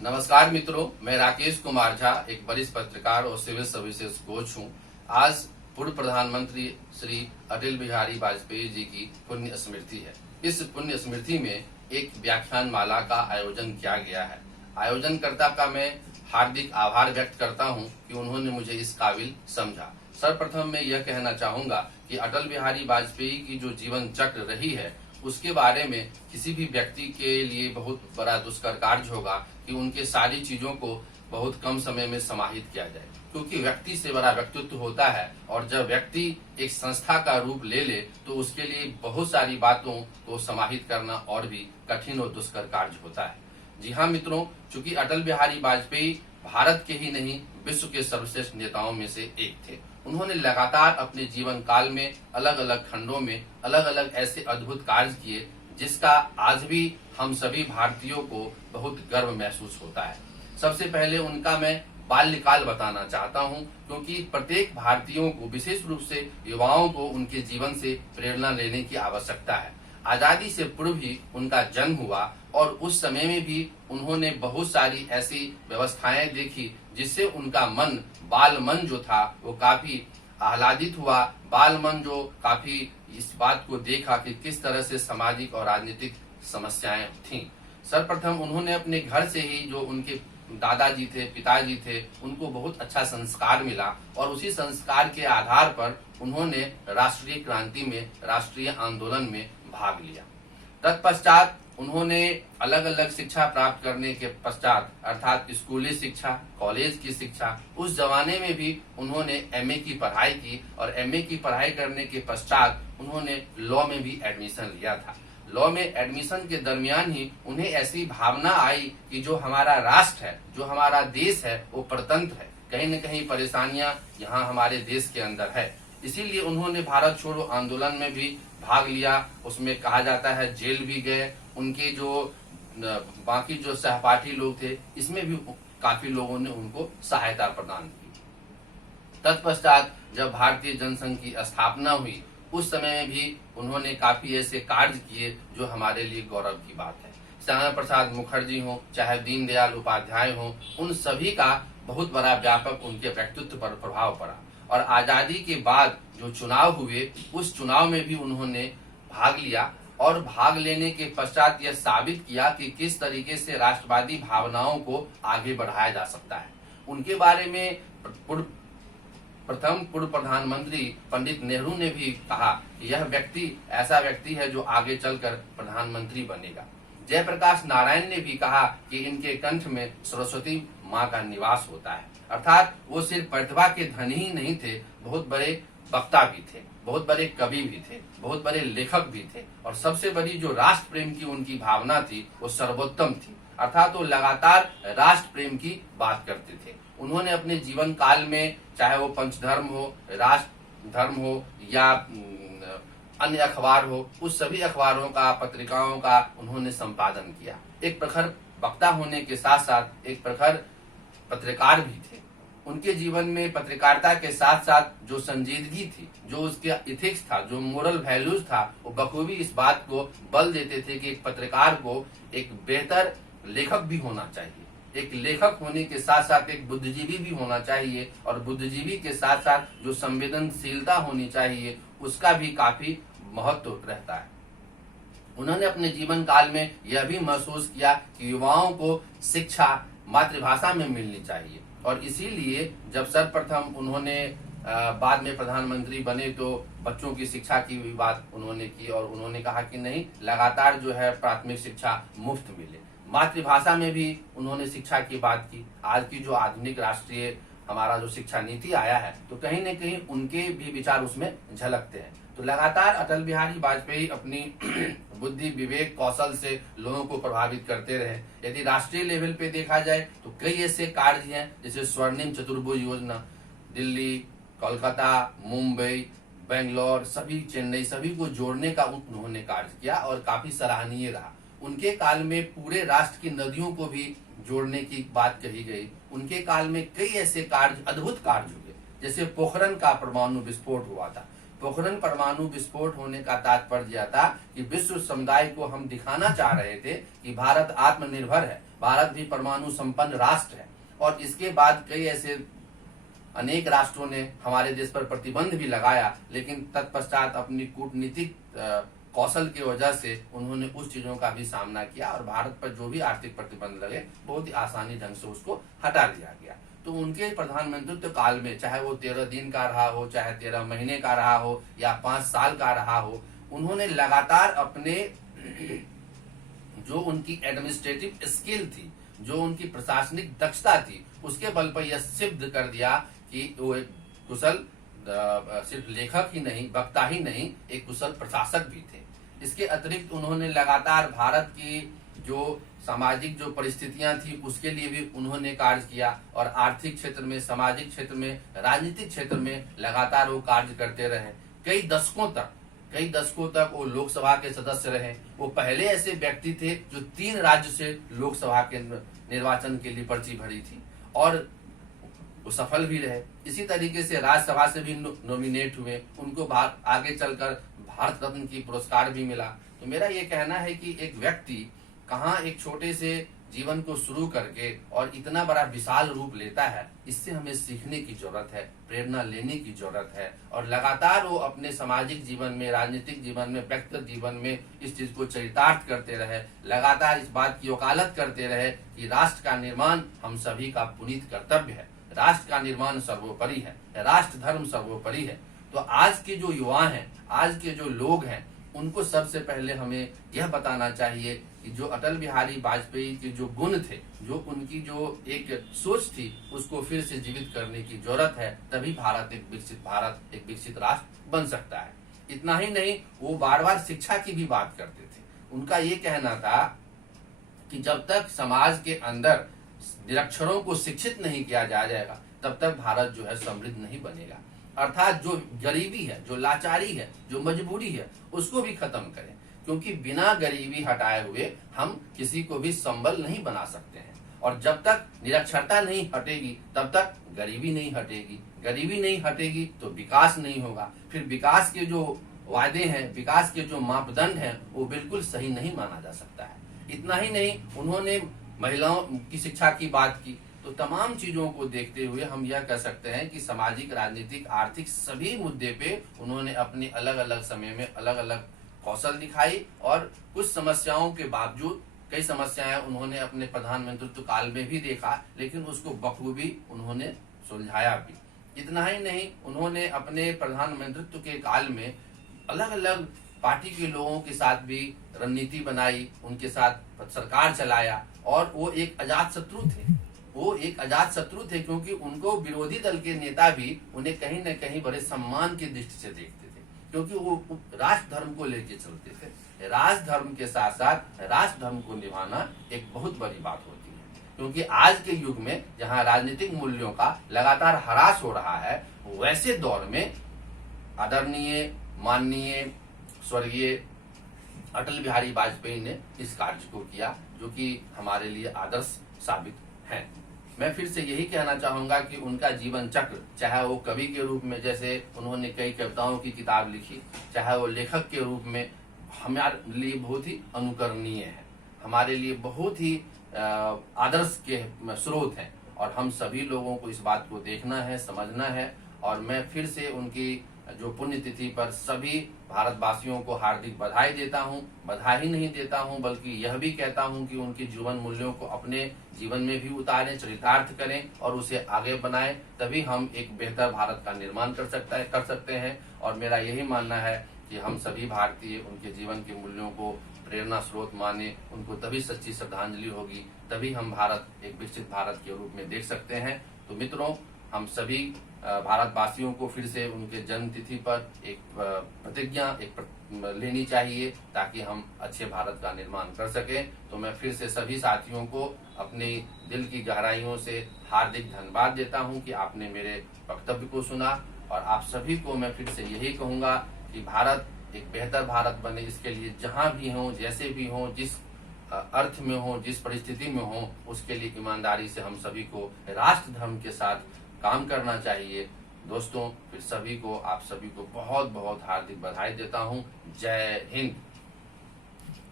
नमस्कार मित्रों, मैं राकेश कुमार झा, एक वरिष्ठ पत्रकार और सिविल सर्विसेज कोच हूं। आज पूर्व प्रधानमंत्री श्री अटल बिहारी वाजपेयी जी की पुण्य स्मृति है। इस पुण्य स्मृति में एक व्याख्यान माला का आयोजन किया गया है। आयोजनकर्ता का मैं हार्दिक आभार व्यक्त करता हूं कि उन्होंने मुझे इस काबिल समझा। सर्वप्रथम मैं यह कहना चाहूंगा कि अटल बिहारी वाजपेयी की जो जीवन चक्र रही है, उसके बारे में किसी भी व्यक्ति के लिए बहुत बड़ा दुष्कर कार्य होगा कि उनके सारी चीजों को बहुत कम समय में समाहित किया जाए, क्योंकि व्यक्ति से बड़ा व्यक्तित्व होता है। और जब व्यक्ति एक संस्था का रूप ले ले तो उसके लिए बहुत सारी बातों को समाहित करना और भी कठिन और दुष्कर कार्य होता है। जी हाँ मित्रों, चूंकि अटल बिहारी वाजपेयी भारत के ही नहीं विश्व के सर्वश्रेष्ठ नेताओं में से एक थे। उन्होंने लगातार अपने जीवन काल में अलग अलग खंडों में अलग अलग ऐसे अद्भुत कार्य किए जिसका आज भी हम सभी भारतीयों को बहुत गर्व महसूस होता है। सबसे पहले उनका मैं बाल्यकाल बताना चाहता हूं, क्योंकि प्रत्येक भारतीयों को, विशेष रूप से युवाओं को, उनके जीवन से प्रेरणा लेने की आवश्यकता है। आजादी से पूर्व ही उनका जन्म हुआ और उस समय में भी उन्होंने बहुत सारी ऐसी व्यवस्थाएं देखी जिससे उनका मन, बाल मन जो था वो काफी आह्लादित हुआ। बाल मन जो काफी इस बात को देखा कि किस तरह से सामाजिक और राजनीतिक समस्याएं थीं। सर्वप्रथम उन्होंने अपने घर से ही, जो उनके दादाजी थे, पिताजी थे, उनको बहुत अच्छा संस्कार मिला और उसी संस्कार के आधार पर उन्होंने राष्ट्रीय क्रांति में, राष्ट्रीय आंदोलन में भाग लिया। तत्पश्चात उन्होंने अलग अलग शिक्षा प्राप्त करने के पश्चात, अर्थात स्कूली शिक्षा, कॉलेज की शिक्षा, उस जमाने में भी उन्होंने एमए की पढ़ाई की और एमए की पढ़ाई करने के पश्चात उन्होंने लॉ में भी एडमिशन लिया था। लॉ में एडमिशन के दरमियान ही उन्हें ऐसी भावना आई कि जो हमारा राष्ट्र है, जो हमारा देश है, वो परतंत्र है। कहीं न कहीं परेशानियां यहाँ हमारे देश के अंदर है। इसीलिए उन्होंने भारत छोड़ो आंदोलन में भी भाग लिया। उसमें कहा जाता है जेल भी गए। उनके जो बाकी जो सहपाठी लोग थे, इसमें भी काफी लोगों ने उनको सहायता प्रदान की। तत्पश्चात जब भारतीय जनसंघ की स्थापना हुई, उस समय में भी उन्होंने काफी ऐसे कार्य किए जो हमारे लिए गौरव की बात है। श्यामा प्रसाद मुखर्जी हो, चाहे दीनदयाल उपाध्याय हो, उन सभी का बहुत बड़ा व्यापक उनके व्यक्तित्व पर प्रभाव पड़ा। और आजादी के बाद जो चुनाव हुए, उस चुनाव में भी उन्होंने भाग लिया और भाग लेने के पश्चात यह साबित किया कि किस तरीके से राष्ट्रवादी भावनाओं को आगे बढ़ाया जा सकता है। उनके बारे में प्रथम पूर्व प्रधानमंत्री पंडित नेहरू ने भी कहा कि यह व्यक्ति ऐसा व्यक्ति है जो आगे चलकर प्रधानमंत्री बनेगा। जयप्रकाश नारायण ने भी कहा कि इनके कंठ में सरस्वती माँ का निवास होता है। अर्थात वो सिर्फ प्रतिभा के धनी ही नहीं थे, बहुत बड़े वक्ता भी थे, बहुत बड़े कवि भी थे, बहुत बड़े लेखक भी थे। और सबसे बड़ी जो राष्ट्र प्रेम की उनकी भावना थी वो सर्वोत्तम थी। अर्थात वो लगातार राष्ट्र प्रेम की बात करते थे। उन्होंने अपने जीवन काल में, चाहे वो पंचधर्म हो, राष्ट्र धर्म हो या अन्य अखबार हो, उस सभी अखबारों का, पत्रिकाओं का उन्होंने संपादन किया। एक प्रखर वक्ता होने के साथ साथ एक प्रखर पत्रकार भी थे। उनके जीवन में पत्रकारिता के साथ साथ जो संजीदगी थी, जो उसके इथिक्स था, जो मोरल वैल्यूज था, वो बखूबी इस बात को बल देते थे कि एक पत्रकार को एक बेहतर लेखक भी होना चाहिए। एक लेखक होने के साथ साथ एक बुद्धिजीवी भी होना चाहिए और बुद्धिजीवी के साथ साथ जो संवेदनशीलता होनी चाहिए, उसका भी काफी महत्व रहता है। उन्होंने अपने जीवन काल में यह भी महसूस किया कि युवाओं को शिक्षा मातृभाषा में मिलनी चाहिए और इसीलिए जब सर्वप्रथम उन्होंने बाद में प्रधानमंत्री बने तो बच्चों की शिक्षा की भी बात उन्होंने की और उन्होंने कहा कि नहीं, लगातार जो है प्राथमिक शिक्षा मुफ्त मिले। मातृभाषा में भी उन्होंने शिक्षा की बात की। आज की जो आधुनिक राष्ट्रीय हमारा जो शिक्षा नीति आया है, तो कहीं न कहीं उनके भी विचार उसमें झलकते हैं। तो लगातार अटल बिहारी वाजपेयी अपनी बुद्धि, विवेक, कौशल से लोगों को प्रभावित करते रहे। यदि राष्ट्रीय लेवल पे देखा जाए तो कई ऐसे कार्य हैं, जैसे स्वर्णिम चतुर्भुज योजना, दिल्ली, कोलकाता, मुंबई, बेंगलोर, सभी, चेन्नई, सभी को जोड़ने का उन्होंने कार्य किया और काफी सराहनीय रहा। उनके काल में पूरे राष्ट्र की नदियों को भी जोड़ने की बात कही गई। उनके काल में कई ऐसे कार्य, अद्भुत कार्य हुए, जैसे पोखरण का परमाणु विस्फोट हुआ था। पोखरण परमाणु विस्फोट होने का तात्पर्य था कि विश्व समुदाय को हम दिखाना चाह रहे थे कि भारत आत्मनिर्भर है भारत भी परमाणु संपन्न राष्ट्र है और इसके बाद कई ऐसे अनेक राष्ट्रों ने हमारे देश पर प्रतिबंध भी लगाया, लेकिन तत्पश्चात अपनी कूटनीतिक कौशल की वजह से उन्होंने उस चीजों का भी सामना किया और भारत पर जो भी आर्थिक प्रतिबंध लगे बहुत ही आसानी ढंग से उसको हटा दिया गया। तो उनके प्रधानमंत्रित्व काल में चाहे वो 13 दिन का रहा हो, चाहे 13 महीने का रहा हो या 5 साल का रहा हो, उन्होंने लगातार अपने जो उनकी एडमिनिस्ट्रेटिव स्किल थी, जो उनकी प्रशासनिक दक्षता थी, उसके बल पर यह सिद्ध कर दिया कि वो एक कुशल सिर्फ लेखक ही नहीं, वक्ता ही नहीं, एक कुशल प्रशासक भी थे। इसके अतिरिक्त उन्होंने लगातार भारत की जो सामाजिक जो परिस्थितियां थी उसके लिए भी उन्होंने कार्य किया और आर्थिक क्षेत्र में, सामाजिक क्षेत्र में, राजनीतिक क्षेत्र में लगातार वो कार्य करते रहे। कई दशकों तक वो लोकसभा के सदस्य रहे। वो पहले ऐसे व्यक्ति थे जो 3 राज्य से लोकसभा के निर्वाचन के लिए पर्ची भरी थी और वो सफल भी रहे। इसी तरीके से राज्यसभा से भी नॉमिनेट हुए, उनको आगे चलकर भारत रत्न की पुरस्कार भी मिला। तो मेरा ये कहना है कि एक व्यक्ति कहाँ एक छोटे से जीवन को शुरू करके और इतना बड़ा विशाल रूप लेता है, इससे हमें सीखने की जरूरत है, प्रेरणा लेने की जरूरत है और लगातार वो अपने सामाजिक जीवन में, राजनीतिक जीवन में, व्यक्तिगत जीवन में इस चीज को चरितार्थ करते रहे, लगातार इस बात की वकालत करते रहे कि राष्ट्र का निर्माण हम सभी का पुनीत कर्तव्य है, राष्ट्र का निर्माण सर्वोपरि है, राष्ट्र धर्म सर्वोपरि है। तो आज के जो युवा हैं, आज के जो लोग हैं, उनको सबसे पहले हमें यह बताना चाहिए कि जो अटल बिहारी वाजपेयी के जो गुण थे, जो उनकी जो एक सोच थी, उसको फिर से जीवित करने की जरूरत है। तभी भारत, एक विकसित राष्ट्र बन सकता है। इतना ही नहीं, वो बार बार शिक्षा की भी बात करते थे। उनका ये कहना था कि जब तक समाज के अंदर निरक्षरों को शिक्षित नहीं किया जाएगा, तब तक भारत जो है समृद्ध नहीं बनेगा। अर्थात जो गरीबी है, जो लाचारी है, जो मजबूरी है, उसको भी खत्म करें, क्योंकि बिना गरीबी हटाए हुए हम किसी को भी संबल नहीं बना सकते हैं। और जब तक निरक्षरता नहीं हटेगी, तब तक गरीबी नहीं हटेगी, गरीबी नहीं हटेगी तो विकास नहीं होगा। फिर विकास के जो वादे हैं, विकास के जो मापदंड हैं, वो बिल्कुल सही नहीं माना जा सकता है। इतना ही नहीं, उन्होंने महिलाओं की शिक्षा की बात की। तो तमाम चीजों को देखते हुए हम यह कह सकते हैं कि सामाजिक, राजनीतिक, आर्थिक सभी मुद्दे पे उन्होंने अपनी अलग अलग समय में अलग अलग कौशल दिखाई और कुछ समस्याओं के बावजूद, कई समस्याएं उन्होंने अपने प्रधानमंत्रित्व काल में भी देखा, लेकिन उसको बखूबी उन्होंने सुलझाया भी। इतना ही नहीं, उन्होंने अपने प्रधानमंत्रित्व के काल में अलग अलग पार्टी के लोगों के साथ भी रणनीति बनाई, उनके साथ सरकार चलाया और वो एक अजात शत्रु थे, क्योंकि उनको विरोधी दल के नेता भी उन्हें कहीं न कहीं बड़े सम्मान की दृष्टि से देखते थे, क्योंकि वो राष्ट्र धर्म को लेके चलते थे। राष्ट्र धर्म के साथ साथ राष्ट्र धर्म को निभाना एक बहुत बड़ी बात होती है, क्योंकि आज के युग में जहां राजनीतिक मूल्यों का लगातार ह्रास हो रहा है, वैसे दौर में आदरणीय, माननीय, स्वर्गीय अटल बिहारी वाजपेयी ने इस कार्य को किया, जो कि हमारे लिए आदर्श साबित है। मैं फिर से यही कहना चाहूंगा कि उनका जीवन चक्र, चाहे वो कवि के रूप में, जैसे उन्होंने कई कविताओं की किताब लिखी, चाहे वो लेखक के रूप में, हमारे लिए बहुत ही अनुकरणीय है, हमारे लिए बहुत ही आदर्श के स्रोत हैं और हम सभी लोगों को इस बात को देखना है, समझना है। और मैं फिर से उनकी जो पुण्यतिथि पर सभी भारतवासियों को हार्दिक बधाई देता हूं। बधाई नहीं देता हूं, बल्कि यह भी कहता हूं कि उनके जीवन मूल्यों को अपने जीवन में भी उतारें, चरितार्थ करें और उसे आगे बढ़ाएं। तभी हम एक बेहतर भारत का निर्माण कर सकते हैं। और मेरा यही मानना है कि हम सभी भारतीय उनके जीवन के मूल्यों को प्रेरणा स्रोत माने, उनको तभी सच्ची श्रद्धांजलि होगी, तभी हम भारत एक विकसित भारत के रूप में देख सकते हैं। तो मित्रों, हम सभी भारतवासियों को फिर से उनके जन्म तिथि पर एक प्रतिज्ञा लेनी चाहिए, ताकि हम अच्छे भारत का निर्माण कर सकें। तो मैं फिर से सभी साथियों को अपने दिल की गहराइयों से हार्दिक धन्यवाद देता हूं कि आपने मेरे वक्तव्य को सुना। और आप सभी को मैं फिर से यही कहूंगा कि भारत एक बेहतर भारत बने, इसके लिए जहां भी हो, जैसे भी हो, जिस अर्थ में हो, जिस परिस्थिति में हो, उसके लिए ईमानदारी से हम सभी को राष्ट्र धर्म के साथ काम करना चाहिए। दोस्तों, फिर सभी को, आप सभी को बहुत बहुत हार्दिक बधाई देता हूं। जय हिंद।